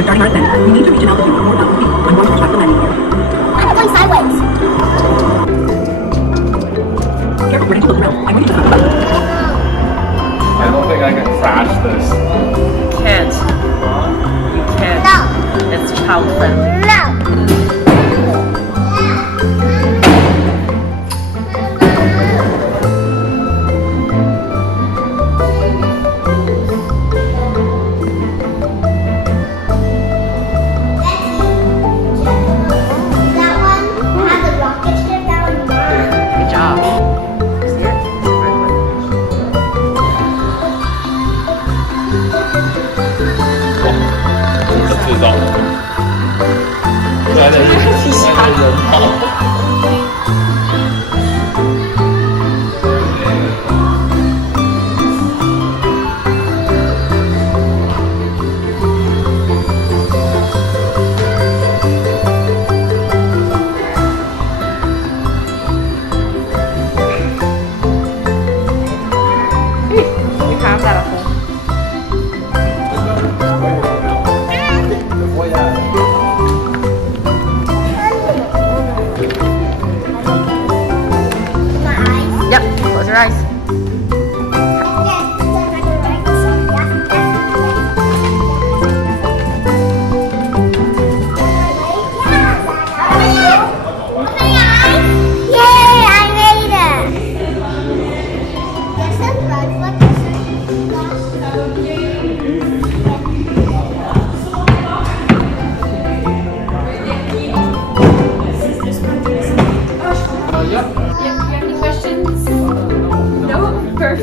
We are starting our ascent. We need to reach an altitude of 4,000 feet. I'm going to retract the landing gear. I'm going sideways. Careful, we're into the thrill. I'm ready to start. I don't think I can crash this. Can't. You can't. No. It's child friendly. No. Close your eyes.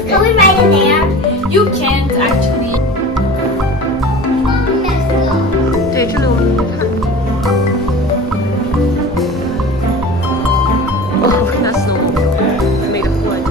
Can we write it there? You can't actually. 对，这里我们看。Oh, that's no. I made a foot.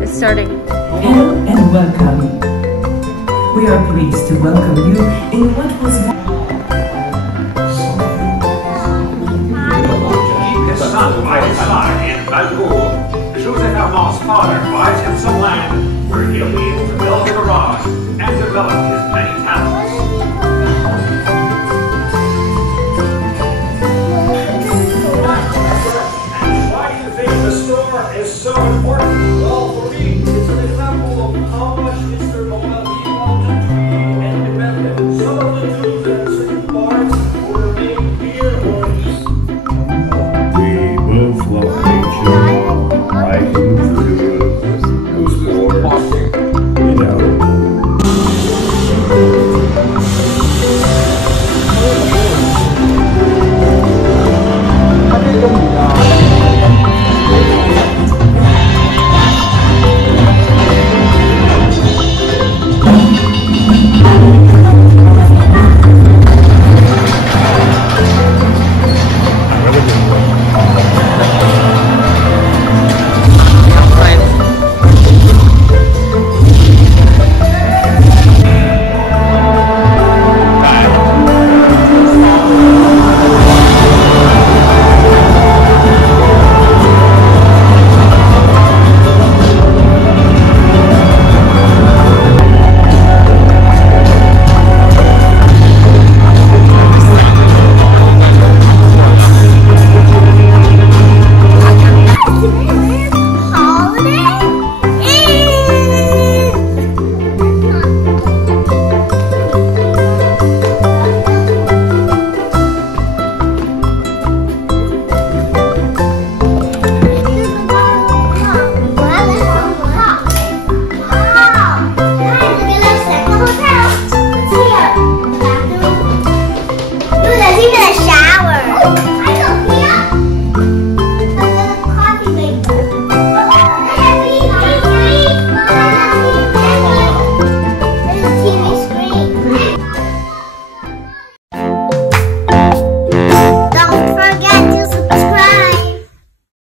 It's starting. Hello and welcome. We are pleased to welcome you in what was His son by his side in Valcourt. Joseph Armand's father buys him some land where he'll be able to build a garage and develop his many talents.